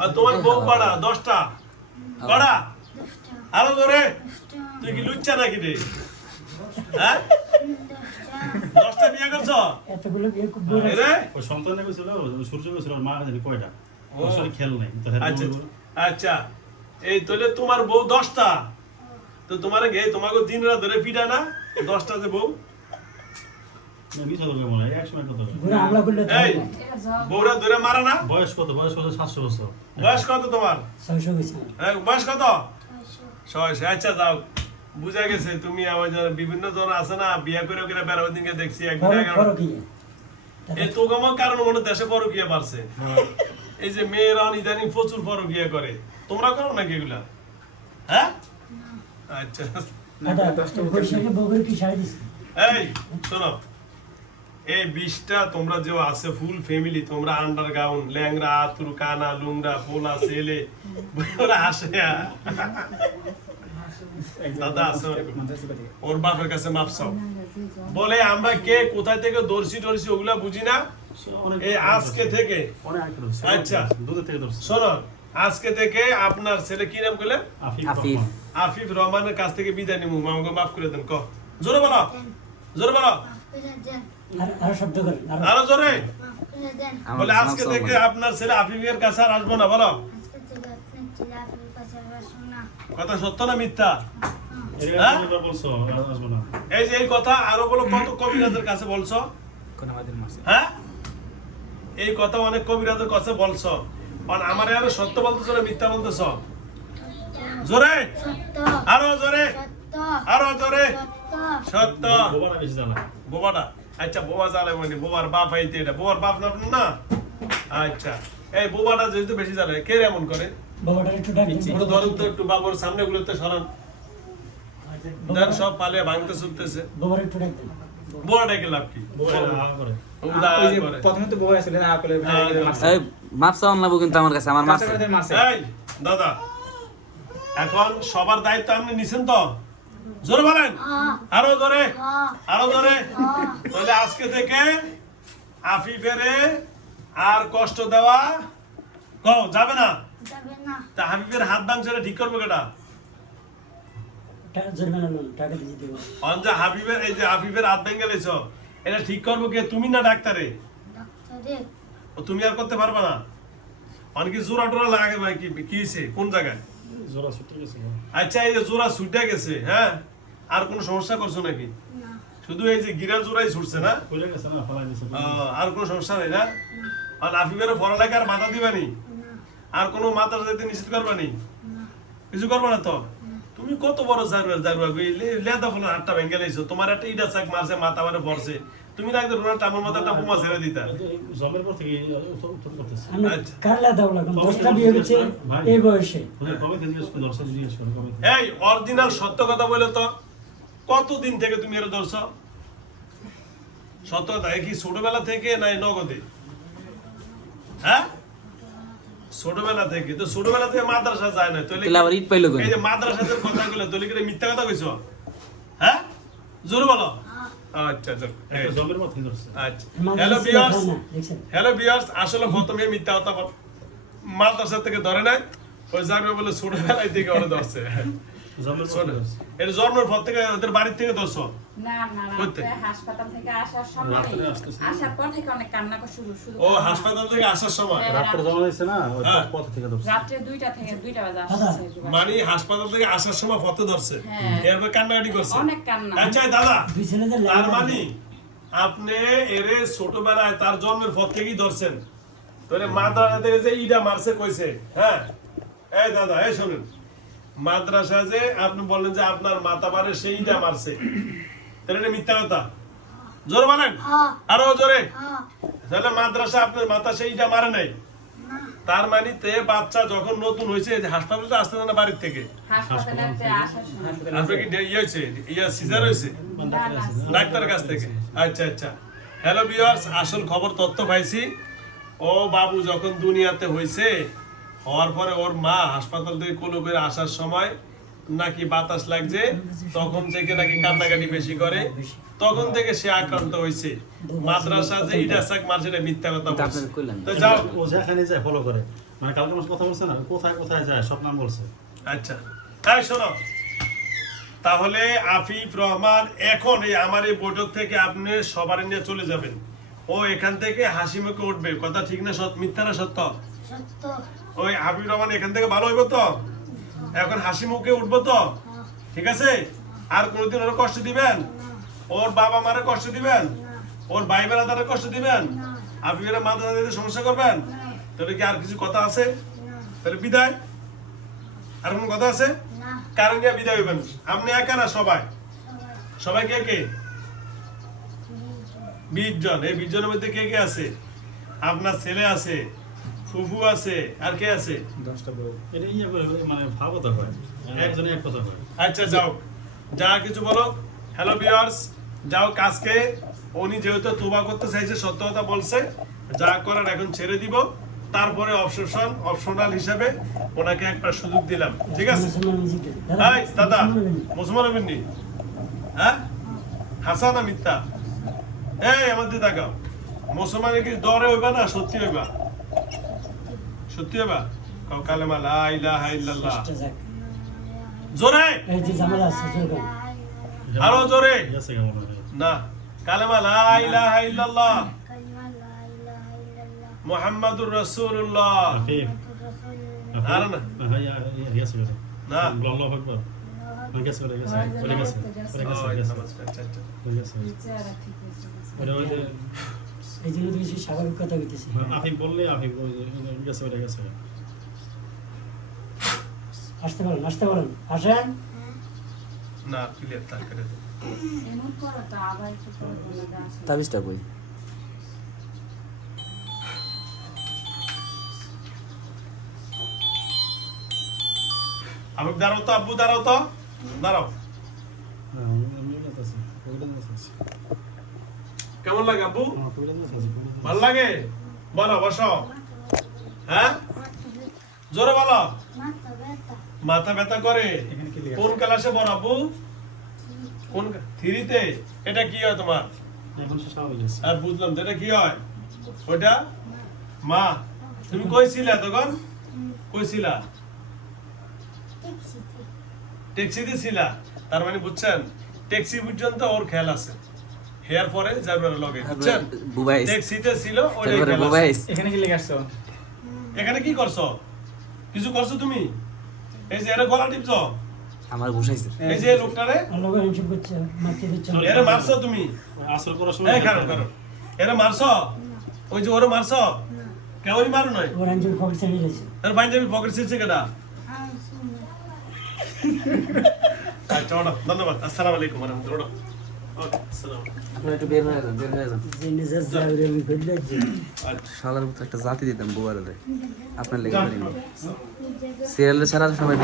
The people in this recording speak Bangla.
আর তোমার বউ কড়া 10টা কড়া আরো ধরে তুই কি লুচ্চা নাকি রে হ্যাঁ 10টা বিয়ে করছো এতগুলো বিয়ে খুব বড় রে ও সন্তানে কইছিল সূর্য কইছিল মা জানি কয়টা ওর সাথে খেল নাই তো আচ্ছা আচ্ছা এই তাহলে তোমার বউ 10টা তো তোমার গে তোমাকে দিন রাত ধরে পিটা না 10টা যে বউ আমি চলো কেমন এক সময় কত ঘুরে হামলা করলে তো এই বউরা ধরে মারা না বয়স কত 700 বছর বয়স কত তোমার 600 গেছে বয়স কত 600 আচ্ছা যাও বুঝা গেছে তুমি আমাদের বিভিন্ন জন আছে না বিয়া করে করে বেড়াও দিনকে দেখছি একদিন বড় কি এই তো আমার কারণ মনে দেশে পরকিয়া বাড়ছে এই যে মেয়েরা ইদানিং প্রচুর পরকিয়া করে তোমরা করো নাকি এগুলা হ্যাঁ আচ্ছা বৈশাখে বগুড়ি কি শাড়ি দিছে এই শোনো এই 20টা তোমরা যে আছে ফুল ফ্যামিলি তোমরা আন্ডারগ্রাউন্ড ল্যাংরা আতুর কানা লুংরা পোলা ছেলে ওরা আসে দাদা আছে ওর বাপের কাছে মাপ চাও বলে আমরা কে কোথায় থেকে দর্শি টর্শি ওগুলা বুঝি না এই আজকে থেকে আচ্ছা দুধ থেকে ধরছে শোনো আজকে থেকে আপনার ছেলে কি নাম বলে আফিফ আফিফ রহমানের কাছ থেকে বিদায় নিমু আমাকে মাফ করে দেন ক জোরে বলো জোরে বলো আর শব্দ করে আরো জোরে বলে আজকে থেকে আপনার ছেলে আফিফের কাছে আর আসবো না বলো কথা সত্য না মিথ্যা হ্যাঁ? বলছো আসবো না এই যে এই কথা আরো বলো কত কবিরাজের কাছে বলছো হ্যাঁ এই কথা অনেক কবিরাজের কাছে বলছো কারণ আমার আরো সত্য বলতেছো না মিথ্যা বলতেছো জোরে আরো জোরে আরো জোরে সত্য বোবাটা বেশি জানা বোবাটা আচ্ছা বোবা জানে মানে বোবার বাপ হইতে এটা বোবার বাপ না আপনার না আচ্ছা এই বোবাটা যেহেতু বেশি জানে কে এমন করে বাবাটা একটু ডাকি একটু ধরুন তো একটু বাবুর সামনে গুলোতে সরান দেন সব পালে ভাঙতে চলতেছে বাবার একটু ডাকি বোয়া ডেকে লাভ কি বোবা করে উদা করে প্রথমে তো বউ আসলে না করে এই মাপ চাওয়ান লাগবো কিন্তু আমার কাছে আমার মাপছে মারছে এই দাদা এখন সবার দায়িত্ব আপনি নিছেন তো জোরে বলেন আরো জোরে আরো জোরে তাহলে আজকে থেকে আফিফেরে আর কষ্ট দেওয়া কও যাবে না তা হাবিবের হাত ভাঙছে ঠিক করবে কেটা টাকা জরিমানা লোন টাকা দিয়ে দিব অঞ্জা হাবিবের এই যে হাবিবের হাত ভেঙে গেলেছ এটা ঠিক করবো কে তুমি না ডাক্তারে ও তুমি আর করতে পারবে না অনেকে জোড়া টোরা লাগে ভাই কি কি হয়েছে কোন জায়গায় জোড়া ছুটে গেছে আচ্ছা এই যে জোড়া ছুটে গেছে হ্যাঁ আর কোনো সমস্যা করছো নাকি শুধু এই যে গিরা জোড়াই ছুটছে না কইরা গেছে না ফলাই দিছে আর কোনো সমস্যা নেই না আর আফিফের পড়ালেখা আর বাধা দিবানি আর কোনো মাতার যাইতে নিষেধ করবানি কিছু করবে না তো তুমি কত বড় জারুয়া লেদা ফোন হাতটা ভেঙে লাইছো তোমার একটা ইটা চাক মারছে মাথা মারে পড়ছে তুমি না একদম রোনা টামর মাথা একটা বোমা ছেড়ে দিতা জমের পর থেকে উত্তর করতেছে আমি আচ্ছা। কারলা দাও লাগম 10টা বিয়ে হয়েছে এই বয়সে কবে থেকে জিজ্ঞেস করে দর্শক জিজ্ঞেস করে কবে এই অরিজিনাল সত্য কথা বলে তো কতদিন থেকে তুমি এর ধরছো সত্য কথা কি ছোটবেলা থেকে নাই নগদে হ্যাঁ ছোটবেলা থেকে তো ছোটবেলা থেকে মাদ্রাসা যায় না তাহলে তাহলে আবার ইট পাইলো এই যে মাদ্রাসাদের কথাগুলো তাহলে কি মিথ্যা কথা কইছো হ্যাঁ জোরে বলো আচ্ছা আচ্ছা একটা জমের পর থেকে ধরছে আচ্ছা হ্যালো ভিউয়ার্স দেখছেন হ্যালো ভিউয়ার্স আসলে প্রথমে মিথ্যা কথা মাদ্রাসা থেকে ধরে নাই ওই যাবে বলে ছোটবেলায় থেকে ওরা ধরছে জমের পর শোনো, ধরছে এটা জন্মের পর থেকে ওদের বাড়ির থেকে ধরছো না না করতে? রাতে হাসপাতাল থেকে আসার সময় রাত্রে আসতেছে। আসার পর থেকে অনেক কান্না করে শুরু শুরু ও হাসপাতাল থেকে আসার সময় হ্যাঁ। রাত্রে জমা দিয়েছে না ওই হ্যাঁ। পথ থেকে ধরছে রাত্রে 2টা থেকে 2টা বাজে দাদা, আসছে মানে হাসপাতাল থেকে আসার সময় ফটো ধরছে হ্যাঁ। এরপর কান্নাকাটি করছে অনেক কান্না আচ্ছা দাদা দুই ছেলেদের তার লাগা মানে আপনি এরে ছোটবেলায় তার জন্মের পর থেকেই ধরছেন তাহলে মাদ্রাসা থেকে যে ইডা মারছে কইছে হ্যাঁ এই দাদা এই শুনুন মাদ্রাসা যে আপনি বললেন যে আপনার মাথা মারে সেইটা মারছে তাহলে এটা মিথ্যা কথা জোরে বলেন আরো জোরে তাহলে মাদ্রাসা আপনার মাথা সেইটা মারে নাই তার মানে তে বাচ্চা যখন নতুন হয়েছে হাসপাতালে আসতে না বাড়ির থেকে হাসপাতালে আসার সময় আপনার কি ইয়ে হয়েছে ইয়ে সিজার হয়েছে ডাক্তারের কাছ থেকে আচ্ছা আচ্ছা হ্যালো ভিউয়ার্স আসল খবর তথ্য পাইছি ও বাবু যখন দুনিয়াতে হয়েছে হওয়ার পরে ওর মা হাসপাতাল থেকে কোলো করে আসার সময় নাকি বাতাস লাগছে তখন থেকে নাকি কান্নাকাটি বেশি করে তখন থেকে সে আক্রান্ত হয়েছে মাদ্রাসা যে ইডাসাক মারছে এটা মিথ্যা কথা বলছে তো যাও ও যেখানে যায় ফলো করে মানে কালকে আমার কথা বলছে না, কোথায় কোথায় যায় সব নাম বলছে। আচ্ছা এই শোনো, তাহলে আফিফ রহমান এখন এই আমার এই বৈঠক থেকে আপনি সবার নিয়ে চলে যাবেন। ও এখান থেকে হাসি মুখে উঠবে, কথা ঠিক না মিথ্যা না সত্য? সত্য। ওই আফিফ রহমান এখান থেকে ভালো হইব তো, এখন হাসি মুখে উঠবো তো, ঠিক আছে? আর কোনোদিন ওরা কষ্ট দিবেন? ওর বাবা মারে কষ্ট দিবেন? ওর ভাই বেড়াদারে কষ্ট দিবেন? আফিফের মাথা দিতে সমস্যা করবেন? তাহলে কি আর কিছু কথা আছে? তাহলে বিদায়। আর কোনো কথা আছে? কারণ নিয়ে বিদায় হইবেন। আপনি একা না, সবাই সবাই কে কে? 20 জন। এই 20 জনের মধ্যে কে কে আছে? আপনার ছেলে আছে, ফুফু আছে, আর কে আছে? 10টা বউ। এটা ইয়ে করে মানে ভাব কথা হয়, একজনে এক কথা হয়। আচ্ছা যাও, যা কিছু বলো। হ্যালো ভিউয়ার্স, যাও কাজকে। উনি যেহেতু তোবা করতে চাইছে, সত্য কথা বলছে, যা করার এখন ছেড়ে দিব। তারপরে অপশনাল হিসাবে ওনাকে একটা সুযোগ দিলাম, ঠিক আছে? মুসলমান মিউজিক হাই দাদা, মুসলমান হবেন নি? হ্যাঁ, হাসা না মিথ্যা? এই আমাদের তাকাও, মুসলমানে কি ডরে হইবা না সত্যি হইবা? সত্যি হইবা? কাও কালেমা লা ইলাহা ইল্লাল্লাহ। জোরে, এই যে জামাল আছে জোরে আরো জোরে। ঠিক আছে কেমন হবে? না, কালেমা লা ইলাহা ইল্লাল্লাহ কালিমা লা ইলাহা ইল্লাল্লাহ মুহাম্মাদুর রাসূলুল্লাহ। আফিফ, রাসূলুল্লাহ। আর না, হ্যাঁ গেছে গেছে না। আল্লাহু আকবার। গেছে ওটা গেছে ওটা গেছে ওটা গেছে ওই, গেছে আচ্ছা, আচ্ছা, আচ্ছা। ওটা গেছে ওটা ওই যে এই জন্য তুমি সেই স্বাভাবিক কথা কইতেছি আফিফ বললে আফিফ গেছে ওটা গেছে। আসতে পারেন আসেন না, ক্লিয়ার তার করে দে। এমন করো তো আবার একটু করে বলে দাও। তাবিজটা কই? আবু দাঁড়াও তো, আব্বু দাঁড়াও তো, দাঁড়াও। কেমন লাগে আব্বু? ভালো লাগে? বলো, বসো। হ্যাঁ, জোরে বলো। মাথা ব্যথা। মাথা ব্যথা করে? কোন ক্লাসে পড়ো আব্বু? কোন 3-তে? এটা কি হয় তোমার? এখন সে স্বাভাবিক আছে। আর বুঝলাম তো, এটা কি হয়? ওটা মা। তুমি কইছিলা তখন? কইছিলা? ট্যাক্সিতে। ট্যাক্সিতে ছিলা? তার মানে বুঝছেন, ট্যাক্সি পর্যন্ত ওর খেয়াল আছে, হেয়ার পরে যাবে লগে, বুঝছেন? বুবাইস ট্যাক্সিতে ছিল, ওইটাই তারপরে খেয়াল আছে। বুবাইস এখানে কি লেগে আসছো? এখানে কি করছো? কিছু করছো তুমি? এই যে এরা গলা টিপছো, আমার ঘুষাইছে। এই যে লোকটারে আল্লাহ হ্যান্ডশেক করছে মারতে দিচ্ছে না। এরা মারছো তুমি? আসর করার সময় এই কারণ এরা মারছো? ওই যে ওরা মারছো? কেউই মারো নয়? ওর হ্যান্ডশেক খবর ছেড়ে গেছে আর পাঞ্জাবি পকেট ছিঁড়ছে কেটা? আমি শুনি। আচ্ছা, ওটা ধন্যবাদ। আসসালামু আলাইকুম ওয়া রাহমাতুল্লাহ। ওকে, আসসালাম। আপনারা একটু বের হয়ে যান, বের হয়ে যান। যে নিজের জায়গায় আমি ফেললে যে আচ্ছা, শালার মতো একটা জাতি দিতাম বুয়ারে। আপনার লেগে পারিনি। সিরিয়ালে ছাড়া সবাই